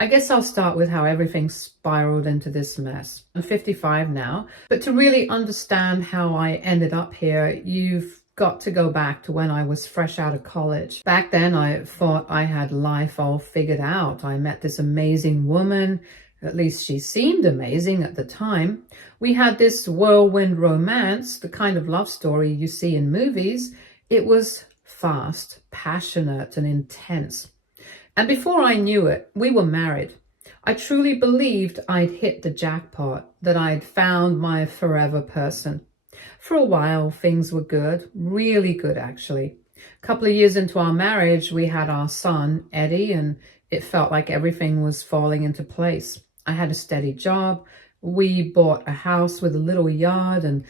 I guess I'll start with how everything spiraled into this mess. I'm 55 now, but to really understand how I ended up here, you've got to go back to when I was fresh out of college. Back then, I thought I had life all figured out. I met this amazing woman. At least she seemed amazing at the time. We had this whirlwind romance, the kind of love story you see in movies. It was fast, passionate, and intense. And before I knew it, we were married. I truly believed I'd hit the jackpot, that I'd found my forever person. For a while, things were good, really good actually. A couple of years into our marriage, we had our son, Eddie, and it felt like everything was falling into place. I had a steady job. We bought a house with a little yard, and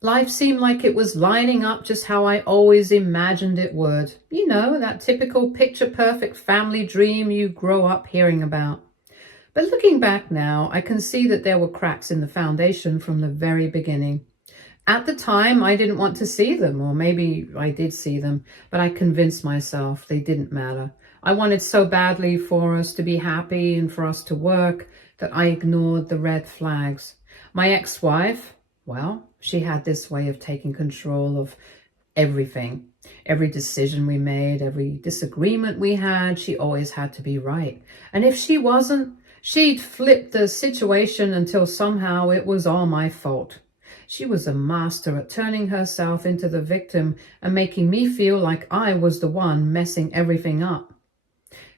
life seemed like it was lining up just how I always imagined it would. You know, that typical picture-perfect family dream you grow up hearing about. But looking back now, I can see that there were cracks in the foundation from the very beginning. At the time, I didn't want to see them, or maybe I did see them, but I convinced myself they didn't matter. I wanted so badly for us to be happy and for us to work that I ignored the red flags. My ex-wife, well, she had this way of taking control of everything. Every decision we made, every disagreement we had, she always had to be right. And if she wasn't, she'd flip the situation until somehow it was all my fault. She was a master at turning herself into the victim and making me feel like I was the one messing everything up.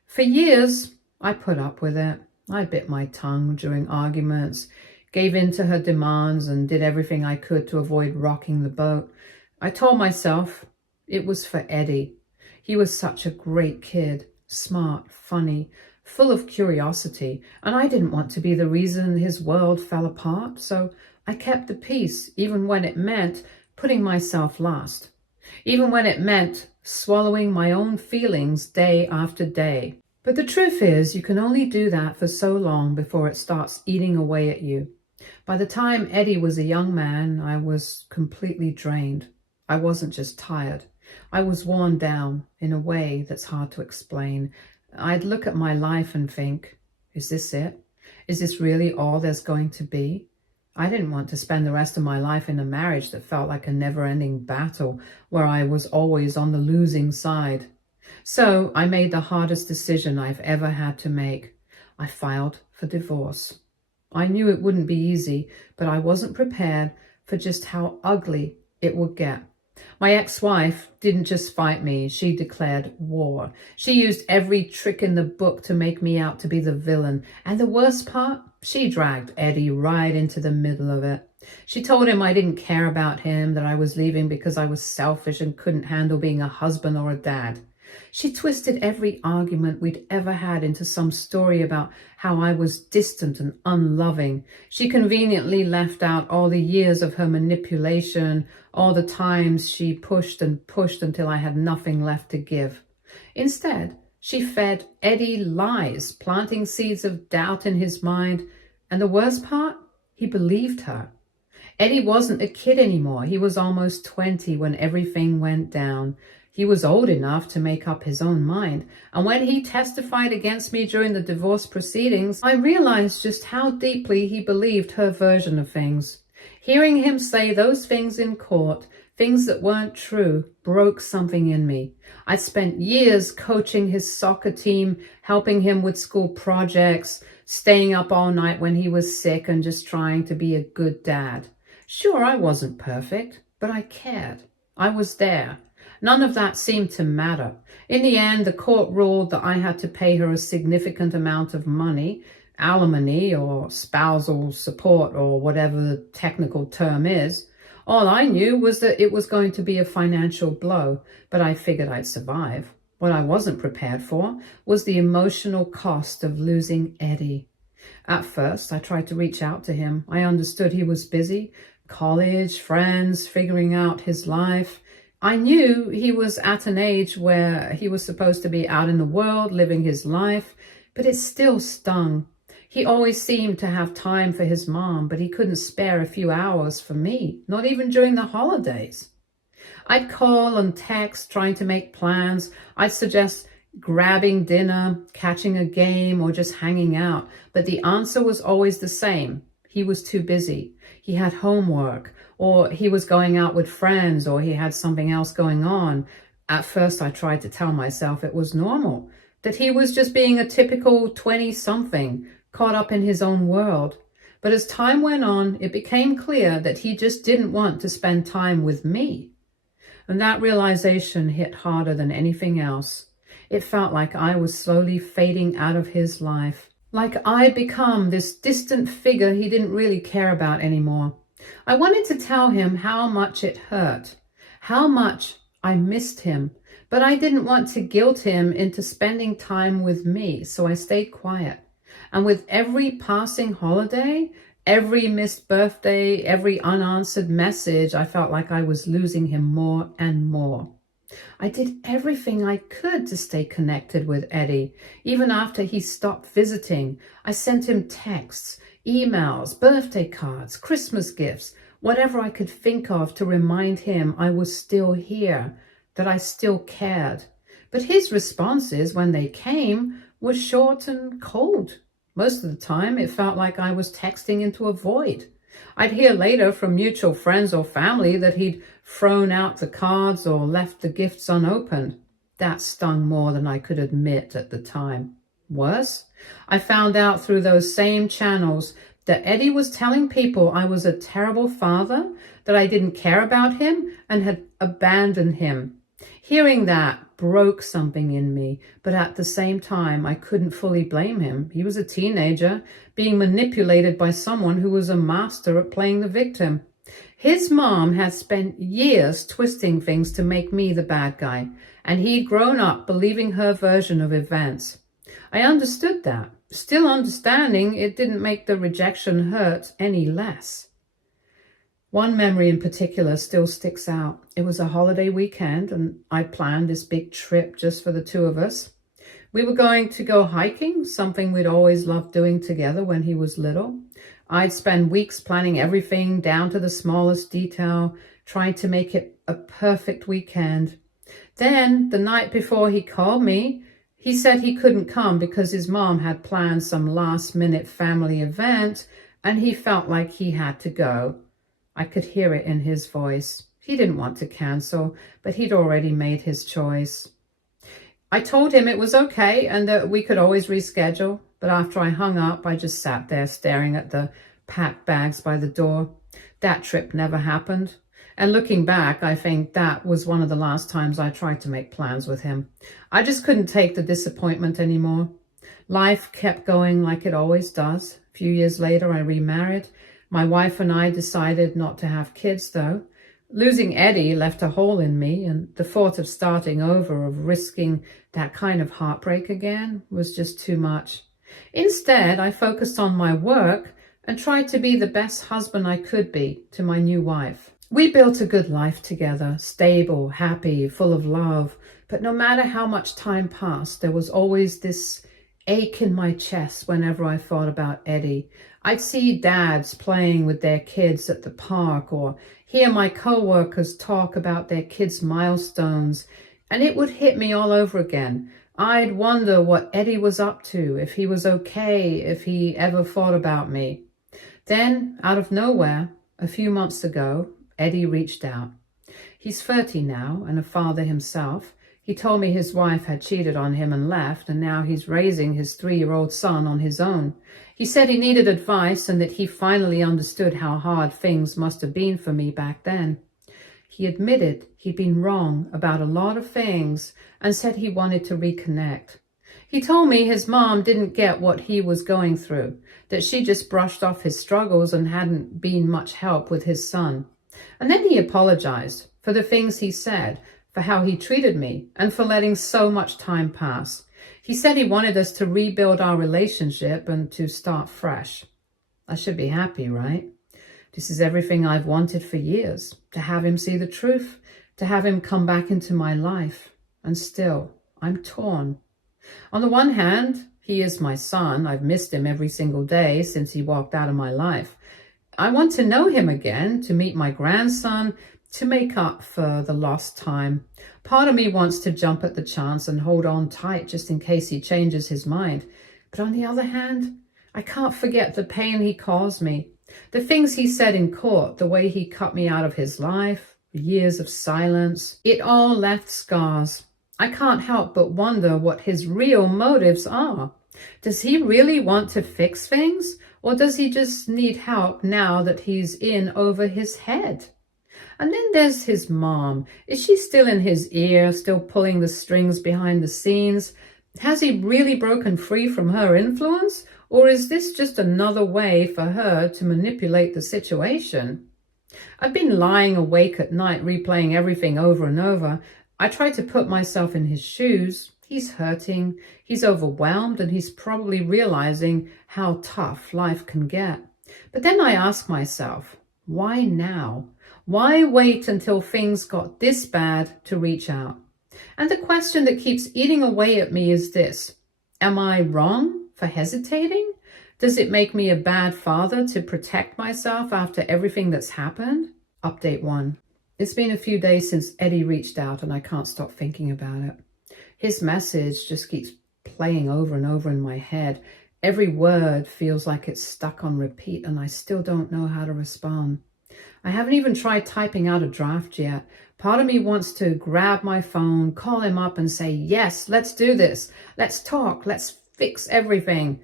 For years, I put up with it. I bit my tongue during arguments, gave in to her demands, and did everything I could to avoid rocking the boat. I told myself it was for Eddie. He was such a great kid, smart, funny, full of curiosity, and I didn't want to be the reason his world fell apart, so I kept the peace, even when it meant putting myself last, even when it meant swallowing my own feelings day after day. But the truth is, you can only do that for so long before it starts eating away at you. By the time Eddie was a young man, I was completely drained. I wasn't just tired. I was worn down in a way that's hard to explain. I'd look at my life and think, is this it? Is this really all there's going to be? I didn't want to spend the rest of my life in a marriage that felt like a never-ending battle where I was always on the losing side. So I made the hardest decision I've ever had to make. I filed for divorce. I knew it wouldn't be easy, but I wasn't prepared for just how ugly it would get. My ex-wife didn't just fight me, she declared war. She used every trick in the book to make me out to be the villain. And the worst part, she dragged Eddie right into the middle of it. She told him I didn't care about him, that I was leaving because I was selfish and couldn't handle being a husband or a dad. She twisted every argument we'd ever had into some story about how I was distant and unloving. She conveniently left out all the years of her manipulation, all the times she pushed and pushed until I had nothing left to give. Instead, she fed Eddie lies, planting seeds of doubt in his mind. And the worst part, he believed her. Eddie wasn't a kid anymore. He was almost 20 when everything went down. He was old enough to make up his own mind. And when he testified against me during the divorce proceedings, I realized just how deeply he believed her version of things. Hearing him say those things in court, things that weren't true, broke something in me. I spent years coaching his soccer team, helping him with school projects, staying up all night when he was sick and just trying to be a good dad. Sure, I wasn't perfect, but I cared. I was there. None of that seemed to matter. In the end, the court ruled that I had to pay her a significant amount of money, alimony or spousal support or whatever the technical term is. All I knew was that it was going to be a financial blow, but I figured I'd survive. What I wasn't prepared for was the emotional cost of losing Eddie. At first, I tried to reach out to him. I understood he was busy, college, friends, figuring out his life. I knew he was at an age where he was supposed to be out in the world, living his life, but it still stung. He always seemed to have time for his mom, but he couldn't spare a few hours for me, not even during the holidays. I'd call and text, trying to make plans. I'd suggest grabbing dinner, catching a game, or just hanging out. But the answer was always the same. He was too busy. He had homework, or he was going out with friends, or he had something else going on. At first, I tried to tell myself it was normal, that he was just being a typical 20-something, caught up in his own world. But as time went on, it became clear that he just didn't want to spend time with me. And that realization hit harder than anything else. It felt like I was slowly fading out of his life, like I'd become this distant figure he didn't really care about anymore. I wanted to tell him how much it hurt, how much I missed him, but I didn't want to guilt him into spending time with me, so I stayed quiet. And with every passing holiday, every missed birthday, every unanswered message, I felt like I was losing him more and more. I did everything I could to stay connected with Eddie. Even after he stopped visiting, I sent him texts, emails, birthday cards, Christmas gifts, whatever I could think of to remind him I was still here, that I still cared. But his responses, when they came, were short and cold. Most of the time, it felt like I was texting into a void. I'd hear later from mutual friends or family that he'd thrown out the cards or left the gifts unopened. That stung more than I could admit at the time. Worse, I found out through those same channels that Eddie was telling people I was a terrible father, that I didn't care about him and had abandoned him. Hearing that broke something in me, but at the same time, I couldn't fully blame him. He was a teenager being manipulated by someone who was a master at playing the victim. His mom had spent years twisting things to make me the bad guy, and he'd grown up believing her version of events. I understood that. Still understanding, it didn't make the rejection hurt any less. One memory in particular still sticks out. It was a holiday weekend, and I planned this big trip just for the two of us. We were going to go hiking, something we'd always loved doing together when he was little. I'd spend weeks planning everything down to the smallest detail, trying to make it a perfect weekend. Then, the night before he called me, he said he couldn't come because his mom had planned some last-minute family event, and he felt like he had to go. I could hear it in his voice. He didn't want to cancel, but he'd already made his choice. I told him it was okay and that we could always reschedule, but after I hung up, I just sat there staring at the packed bags by the door. That trip never happened. And looking back, I think that was one of the last times I tried to make plans with him. I just couldn't take the disappointment anymore. Life kept going like it always does. A few years later, I remarried. My wife and I decided not to have kids, though. Losing Eddie left a hole in me, and the thought of starting over, of risking that kind of heartbreak again, was just too much. Instead, I focused on my work and tried to be the best husband I could be to my new wife. We built a good life together, stable, happy, full of love. But no matter how much time passed, there was always this ache in my chest whenever I thought about Eddie. I'd see dads playing with their kids at the park, or hear my co-workers talk about their kids' milestones, and it would hit me all over again. I'd wonder what Eddie was up to, if he was okay, if he ever thought about me. Then, out of nowhere, a few months ago, Eddie reached out. He's 30 now and a father himself. He told me his wife had cheated on him and left, and now he's raising his 3-year-old son on his own. He said he needed advice and that he finally understood how hard things must have been for me back then. He admitted he'd been wrong about a lot of things and said he wanted to reconnect. He told me his mom didn't get what he was going through, that she just brushed off his struggles and hadn't been much help with his son. And then he apologized for the things he said, for how he treated me, and for letting so much time pass. He said he wanted us to rebuild our relationship and to start fresh. I should be happy, right? This is everything I've wanted for years, to have him see the truth, to have him come back into my life. And still, I'm torn. On the one hand, he is my son. I've missed him every single day since he walked out of my life. I want to know him again, to meet my grandson, to make up for the lost time. Part of me wants to jump at the chance and hold on tight just in case he changes his mind. But on the other hand, I can't forget the pain he caused me. The things he said in court, the way he cut me out of his life, years of silence, it all left scars. I can't help but wonder what his real motives are. Does he really want to fix things? Or does he just need help now that he's in over his head? And then there's his mom. Is she still in his ear, still pulling the strings behind the scenes? Has he really broken free from her influence? Or is this just another way for her to manipulate the situation? I've been lying awake at night, replaying everything over and over. I try to put myself in his shoes. He's hurting, he's overwhelmed, and he's probably realizing how tough life can get. But then I ask myself, why now? Why wait until things got this bad to reach out? And the question that keeps eating away at me is this: am I wrong for hesitating? Does it make me a bad father to protect myself after everything that's happened? Update 1. It's been a few days since Eddie reached out and I can't stop thinking about it. His message just keeps playing over and over in my head. Every word feels like it's stuck on repeat and I still don't know how to respond. I haven't even tried typing out a draft yet. Part of me wants to grab my phone, call him up and say, yes, let's do this. Let's talk. Let's fix everything.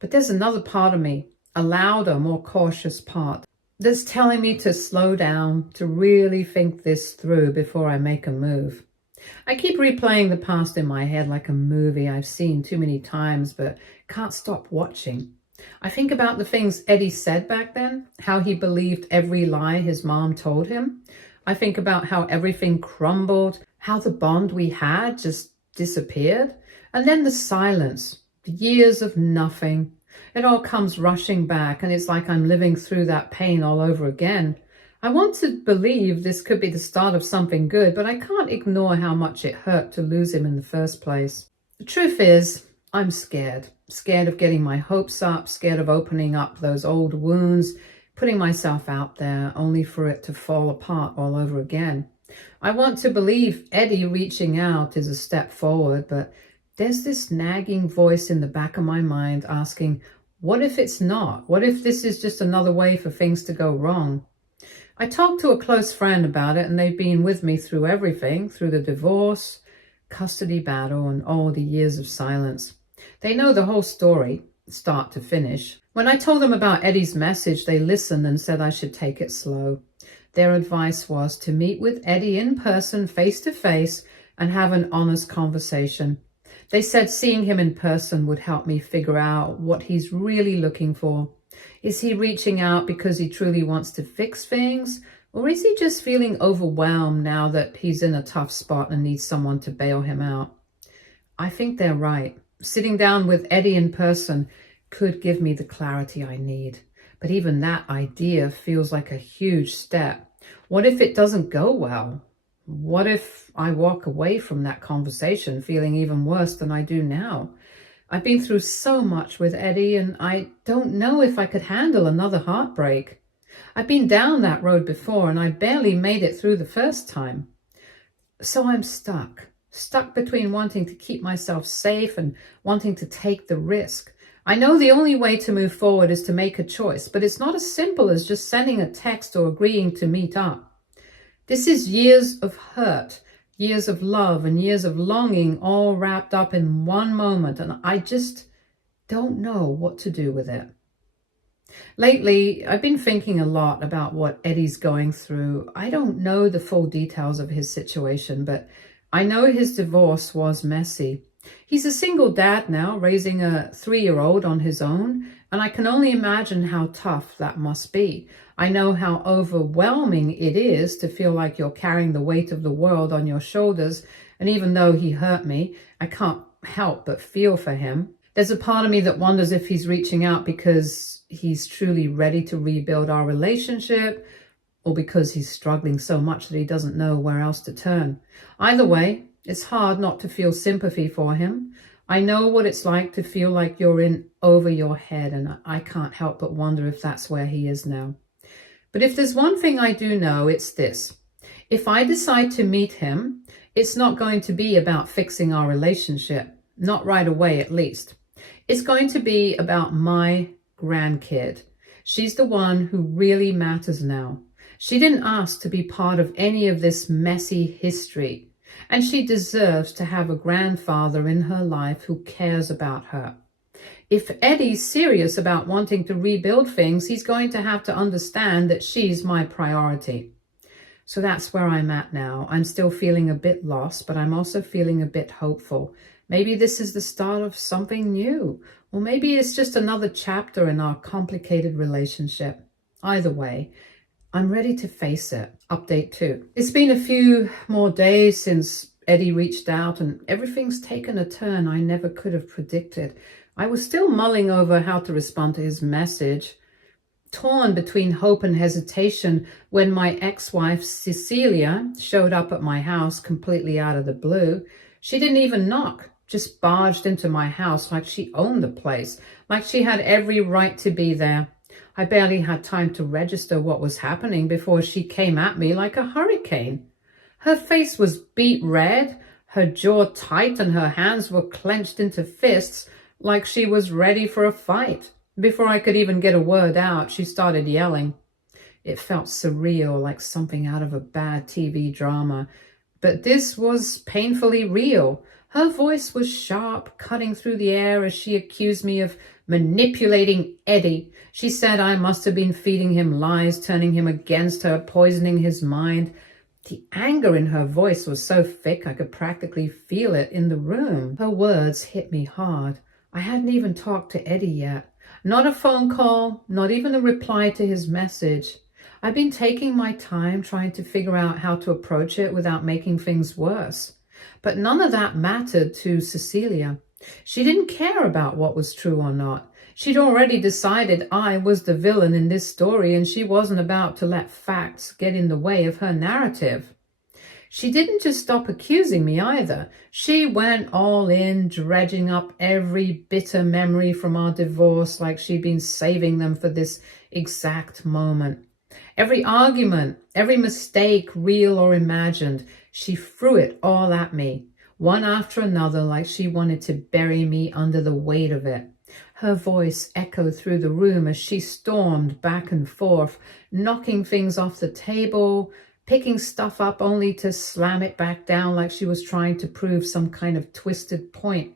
But there's another part of me, a louder, more cautious part, that's telling me to slow down, to really think this through before I make a move. I keep replaying the past in my head like a movie I've seen too many times, but can't stop watching. I think about the things Eddie said back then, how he believed every lie his mom told him. I think about how everything crumbled, how the bond we had just disappeared. And then the silence, the years of nothing. It all comes rushing back and it's like I'm living through that pain all over again. I want to believe this could be the start of something good, but I can't ignore how much it hurt to lose him in the first place. The truth is, I'm scared. Scared of getting my hopes up, scared of opening up those old wounds, putting myself out there only for it to fall apart all over again. I want to believe Eddie reaching out is a step forward, but there's this nagging voice in the back of my mind asking, what if it's not? What if this is just another way for things to go wrong? I talked to a close friend about it and they've been with me through everything, through the divorce, custody battle, and all the years of silence. They know the whole story, start to finish. When I told them about Eddie's message, they listened and said I should take it slow. Their advice was to meet with Eddie in person, face to face, and have an honest conversation. They said seeing him in person would help me figure out what he's really looking for. Is he reaching out because he truly wants to fix things? Or is he just feeling overwhelmed now that he's in a tough spot and needs someone to bail him out? I think they're right. Sitting down with Eddie in person could give me the clarity I need. But even that idea feels like a huge step. What if it doesn't go well? What if I walk away from that conversation feeling even worse than I do now? I've been through so much with Eddie and I don't know if I could handle another heartbreak. I've been down that road before and I barely made it through the first time. So I'm stuck between wanting to keep myself safe and wanting to take the risk. I know the only way to move forward is to make a choice, but it's not as simple as just sending a text or agreeing to meet up. This is years of hurt, years of love, and years of longing all wrapped up in one moment, and I just don't know what to do with it. Lately, I've been thinking a lot about what Eddie's going through. I don't know the full details of his situation, but I know his divorce was messy. He's a single dad now, raising a 3-year-old on his own, and I can only imagine how tough that must be. I know how overwhelming it is to feel like you're carrying the weight of the world on your shoulders, and even though he hurt me, I can't help but feel for him. There's a part of me that wonders if he's reaching out because he's truly ready to rebuild our relationship, or because he's struggling so much that he doesn't know where else to turn. Either way, it's hard not to feel sympathy for him. I know what it's like to feel like you're in over your head, and I can't help but wonder if that's where he is now. But if there's one thing I do know, it's this. If I decide to meet him, it's not going to be about fixing our relationship. Not right away, at least. It's going to be about my grandkid. She's the one who really matters now. She didn't ask to be part of any of this messy history, and she deserves to have a grandfather in her life who cares about her. If Eddie's serious about wanting to rebuild things, he's going to have to understand that she's my priority. So that's where I'm at now. I'm still feeling a bit lost, but I'm also feeling a bit hopeful. Maybe this is the start of something new, or maybe it's just another chapter in our complicated relationship. Either way, I'm ready to face it. Update 2. It's been a few more days since Eddie reached out, and everything's taken a turn I never could have predicted. I was still mulling over how to respond to his message, torn between hope and hesitation when my ex-wife Cecilia showed up at my house completely out of the blue. She didn't even knock, just barged into my house like she owned the place, like she had every right to be there. I barely had time to register what was happening before she came at me like a hurricane. Her face was beet red, her jaw tight, and her hands were clenched into fists like she was ready for a fight. Before I could even get a word out, she started yelling. It felt surreal, like something out of a bad TV drama. But this was painfully real. Her voice was sharp, cutting through the air as she accused me of manipulating Eddie. She said I must have been feeding him lies, turning him against her, poisoning his mind. The anger in her voice was so thick I could practically feel it in the room. Her words hit me hard. I hadn't even talked to Eddie yet. Not a phone call, not even a reply to his message. I've been taking my time trying to figure out how to approach it without making things worse. But none of that mattered to Cecilia. She didn't care about what was true or not. She'd already decided I was the villain in this story, and she wasn't about to let facts get in the way of her narrative. She didn't just stop accusing me either. She went all in, dredging up every bitter memory from our divorce like she'd been saving them for this exact moment. Every argument, every mistake, real or imagined, she threw it all at me, one after another, like she wanted to bury me under the weight of it. Her voice echoed through the room as she stormed back and forth, knocking things off the table, picking stuff up only to slam it back down like she was trying to prove some kind of twisted point.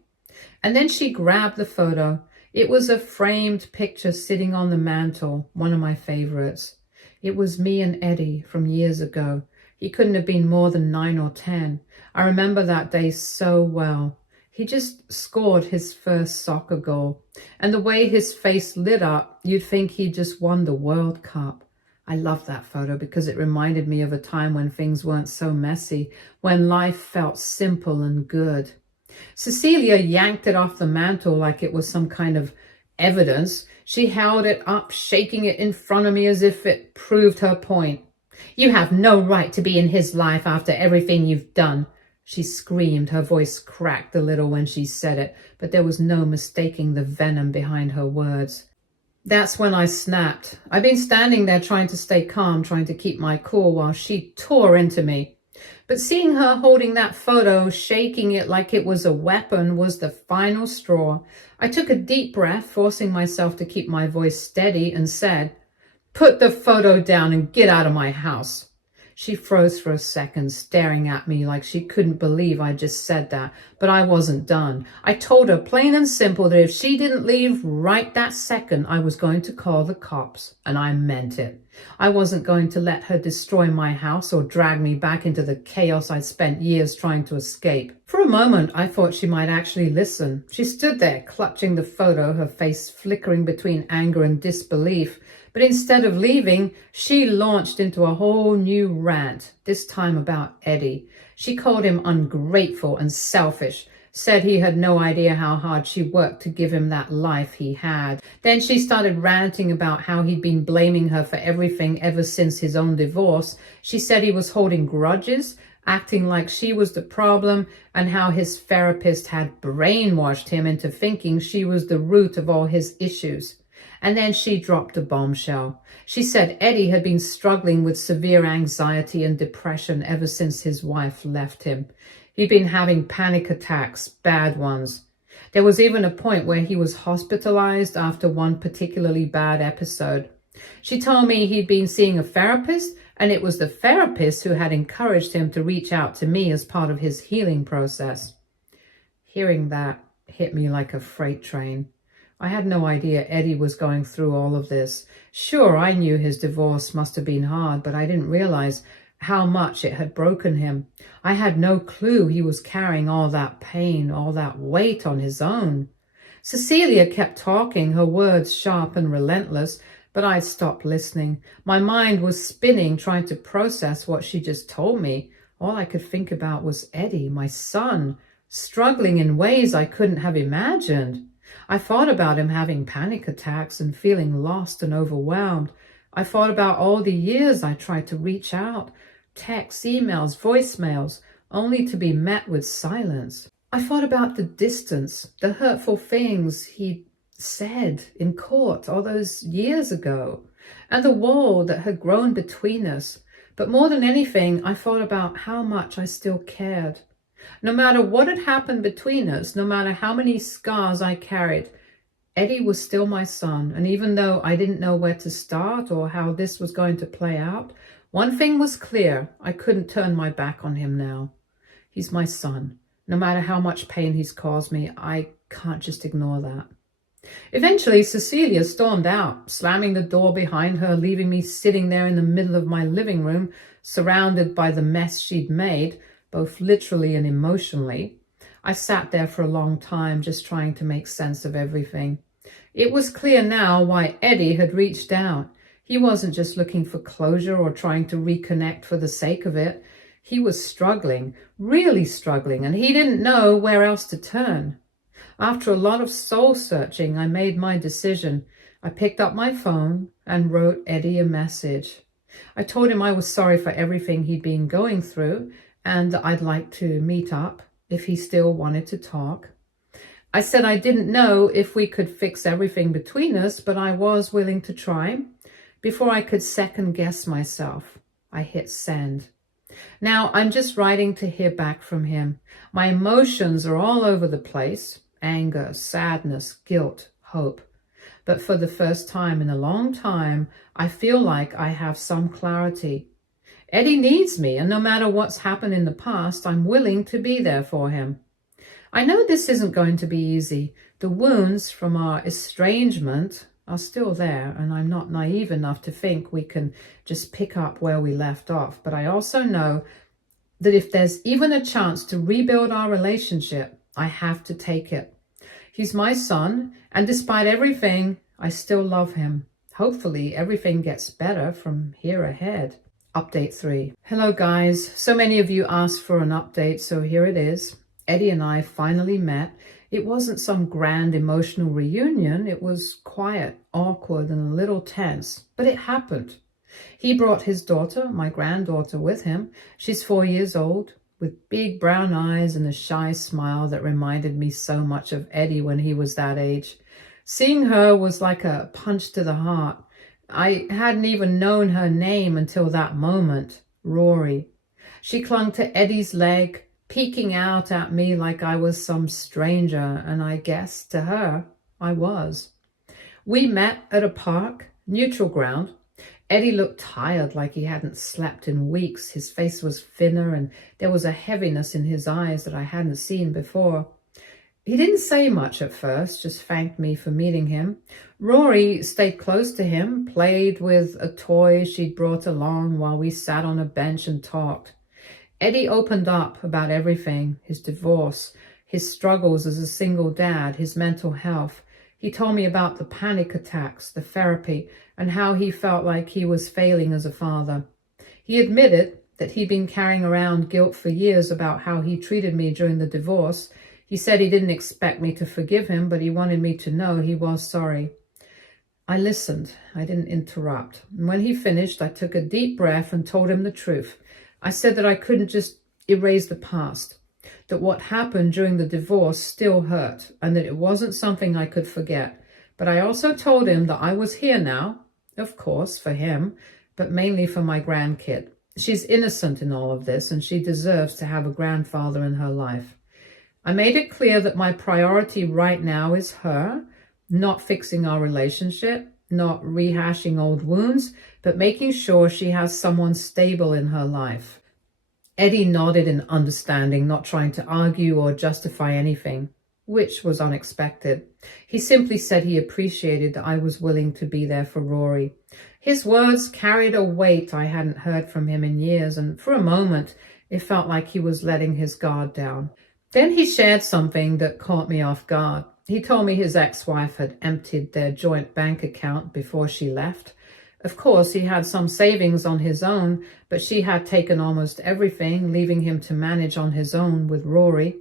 And then she grabbed the photo. It was a framed picture sitting on the mantle, one of my favorites. It was me and Eddie from years ago. He couldn't have been more than 9 or 10. I remember that day so well. He just scored his first soccer goal, and the way his face lit up, you'd think he'd just won the World Cup. I love that photo because it reminded me of a time when things weren't so messy, when life felt simple and good. Cecilia yanked it off the mantle like it was some kind of evidence. She held it up, shaking it in front of me as if it proved her point. "You have no right to be in his life after everything you've done," she screamed. Her voice cracked a little when she said it, but there was no mistaking the venom behind her words. That's when I snapped. I'd been standing there trying to stay calm, trying to keep my cool while she tore into me. But seeing her holding that photo, shaking it like it was a weapon, was the final straw. I took a deep breath, forcing myself to keep my voice steady, and said, "Put the photo down and get out of my house." She froze for a second, staring at me like she couldn't believe I just said that, but I wasn't done. I told her plain and simple that if she didn't leave right that second, I was going to call the cops, and I meant it. I wasn't going to let her destroy my house or drag me back into the chaos I'd spent years trying to escape. For a moment, I thought she might actually listen. She stood there, clutching the photo, her face flickering between anger and disbelief. But instead of leaving, she launched into a whole new rant, this time about Eddie. She called him ungrateful and selfish, said he had no idea how hard she worked to give him that life he had. Then she started ranting about how he'd been blaming her for everything ever since his own divorce. She said he was holding grudges, acting like she was the problem, and how his therapist had brainwashed him into thinking she was the root of all his issues. And then she dropped a bombshell. She said Eddie had been struggling with severe anxiety and depression ever since his wife left him. He'd been having panic attacks, bad ones. There was even a point where he was hospitalized after one particularly bad episode. She told me he'd been seeing a therapist, and it was the therapist who had encouraged him to reach out to me as part of his healing process. Hearing that hit me like a freight train. I had no idea Eddie was going through all of this. Sure, I knew his divorce must have been hard, but I didn't realize how much it had broken him. I had no clue he was carrying all that pain, all that weight on his own. Cecilia kept talking, her words sharp and relentless, but I'd stopped listening. My mind was spinning, trying to process what she just told me. All I could think about was Eddie, my son, struggling in ways I couldn't have imagined. I thought about him having panic attacks and feeling lost and overwhelmed. I thought about all the years I tried to reach out, texts, emails, voicemails, only to be met with silence. I thought about the distance, the hurtful things he'd said in court all those years ago, and the wall that had grown between us. But more than anything, I thought about how much I still cared. No matter what had happened between us, no matter how many scars I carried, Eddie was still my son. And even though I didn't know where to start or how this was going to play out, one thing was clear: I couldn't turn my back on him now. He's my son. No matter how much pain he's caused me, I can't just ignore that. Eventually, Cecilia stormed out, slamming the door behind her, leaving me sitting there in the middle of my living room, surrounded by the mess she'd made, both literally and emotionally. I sat there for a long time, just trying to make sense of everything. It was clear now why Eddie had reached out. He wasn't just looking for closure or trying to reconnect for the sake of it. He was struggling, really struggling, and he didn't know where else to turn. After a lot of soul searching, I made my decision. I picked up my phone and wrote Eddie a message. I told him I was sorry for everything he'd been going through, and I'd like to meet up if he still wanted to talk. I said I didn't know if we could fix everything between us, but I was willing to try. Before I could second guess myself, I hit send. Now I'm just writing to hear back from him. My emotions are all over the place: anger, sadness, guilt, hope. But for the first time in a long time, I feel like I have some clarity. Eddie needs me, and no matter what's happened in the past, I'm willing to be there for him. I know this isn't going to be easy. The wounds from our estrangement are still there, and I'm not naive enough to think we can just pick up where we left off. But I also know that if there's even a chance to rebuild our relationship, I have to take it. He's my son, and despite everything, I still love him. Hopefully, everything gets better from here ahead. Update 3. Hello guys, so many of you asked for an update, so here it is. Eddie and I finally met. It wasn't some grand emotional reunion. It was quiet, awkward, and a little tense, but it happened. He brought his daughter, my granddaughter, with him. She's 4 years old, with big brown eyes and a shy smile that reminded me so much of Eddie when he was that age. Seeing her was like a punch to the heart. I hadn't even known her name until that moment, Rory. She clung to Eddie's leg, peeking out at me like I was some stranger, and I guess to her, I was. We met at a park, neutral ground. Eddie looked tired, like he hadn't slept in weeks. His face was thinner, and there was a heaviness in his eyes that I hadn't seen before. He didn't say much at first, just thanked me for meeting him. Rory stayed close to him, played with a toy she'd brought along while we sat on a bench and talked. Eddie opened up about everything: his divorce, his struggles as a single dad, his mental health. He told me about the panic attacks, the therapy, and how he felt like he was failing as a father. He admitted that he'd been carrying around guilt for years about how he treated me during the divorce. He said he didn't expect me to forgive him, but he wanted me to know he was sorry. I listened. I didn't interrupt. And when he finished, I took a deep breath and told him the truth. I said that I couldn't just erase the past, that what happened during the divorce still hurt, and that it wasn't something I could forget. But I also told him that I was here now, of course, for him, but mainly for my grandkid. She's innocent in all of this, and she deserves to have a grandfather in her life. I made it clear that my priority right now is her, not fixing our relationship, not rehashing old wounds, but making sure she has someone stable in her life. Eddie nodded in understanding, not trying to argue or justify anything, which was unexpected. He simply said he appreciated that I was willing to be there for Rory. His words carried a weight I hadn't heard from him in years, and for a moment it felt like he was letting his guard down. Then he shared something that caught me off guard. He told me his ex-wife had emptied their joint bank account before she left. Of course, he had some savings on his own, but she had taken almost everything, leaving him to manage on his own with Rory.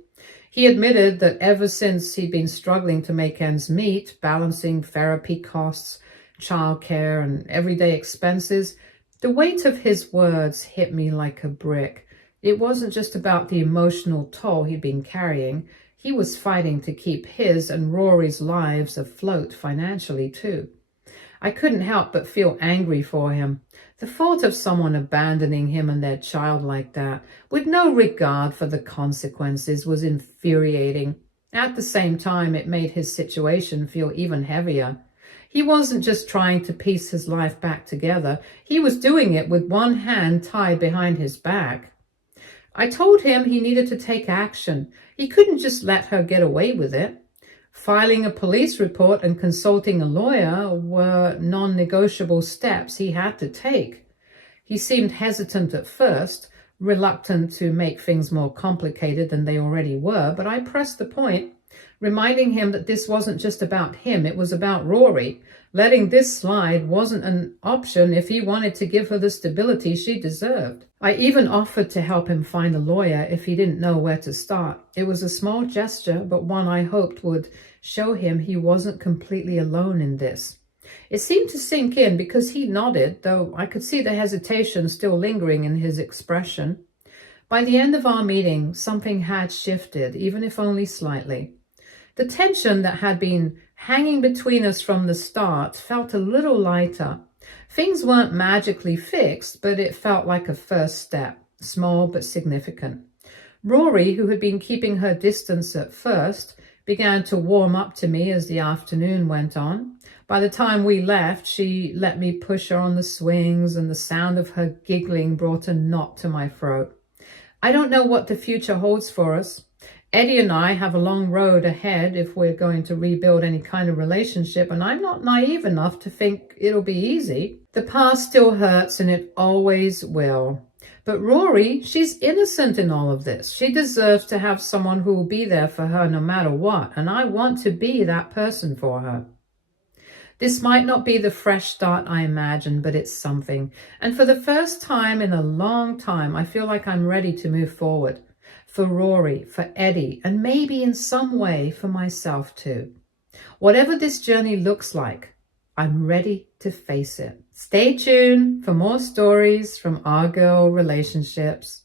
He admitted that ever since he'd been struggling to make ends meet, balancing therapy costs, childcare, and everyday expenses, the weight of his words hit me like a brick. It wasn't just about the emotional toll he'd been carrying. He was fighting to keep his and Rory's lives afloat financially too. I couldn't help but feel angry for him. The thought of someone abandoning him and their child like that, with no regard for the consequences, was infuriating. At the same time, it made his situation feel even heavier. He wasn't just trying to piece his life back together. He was doing it with one hand tied behind his back. I told him he needed to take action. He couldn't just let her get away with it. Filing a police report and consulting a lawyer were non-negotiable steps he had to take. He seemed hesitant at first, reluctant to make things more complicated than they already were, but I pressed the point, reminding him that this wasn't just about him, it was about Rory. Letting this slide wasn't an option if he wanted to give her the stability she deserved. I even offered to help him find a lawyer if he didn't know where to start. It was a small gesture, but one I hoped would show him he wasn't completely alone in this. It seemed to sink in because he nodded, though I could see the hesitation still lingering in his expression. By the end of our meeting, something had shifted, even if only slightly. The tension that had been hanging between us from the start felt a little lighter. Things weren't magically fixed, but it felt like a first step, small but significant. Rory, who had been keeping her distance at first, began to warm up to me as the afternoon went on. By the time we left, she let me push her on the swings, and the sound of her giggling brought a knot to my throat. I don't know what the future holds for us. Eddie and I have a long road ahead if we're going to rebuild any kind of relationship, and I'm not naive enough to think it'll be easy. The past still hurts, and it always will. But Rory, she's innocent in all of this. She deserves to have someone who will be there for her no matter what, and I want to be that person for her. This might not be the fresh start I imagined, but it's something. And for the first time in a long time, I feel like I'm ready to move forward. For Rory, for Eddie, and maybe in some way for myself too. Whatever this journey looks like, I'm ready to face it. Stay tuned for more stories from our girl relationships.